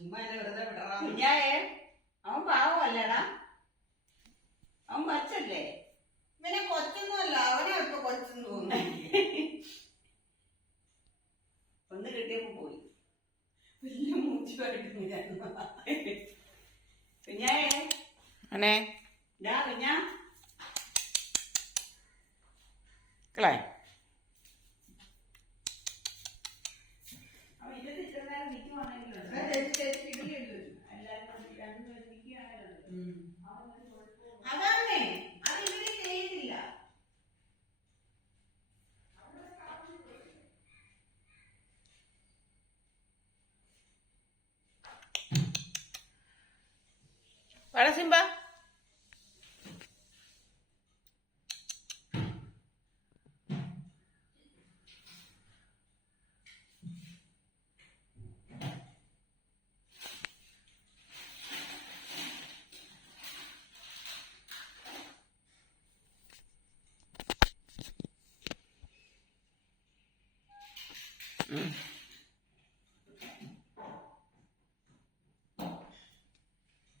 ചുമ്മാ എന്നെ വെറുതെ വിടറാ. കുഞ്ഞായേ അവൻ പാവമല്ലടാ? അവൻ കൊച്ചല്ലേ? ഇവനെ കൊച്ചൊന്നുമല്ല അവനെ ഇപ്പൊ കൊച്ചെന്ന് തോന്നുന്നു. ഒന്ന് കിട്ടിയപ്പോ പോയി. വലിയ മൂച്ചുമായിട്ട് കുഞ്ഞായേ. അനെ. ഇതാ കുഞ്ഞാ. കളേ ഉണ്ട് എല്ലാവരും കൂടി രണ്ടുപേരും നിൽക്കുകയാണെങ്കിലുണ്ട് അതാണേ അത് ഇവർ ചെയ്യുന്നില്ല വാടാ സിംബ. Mm.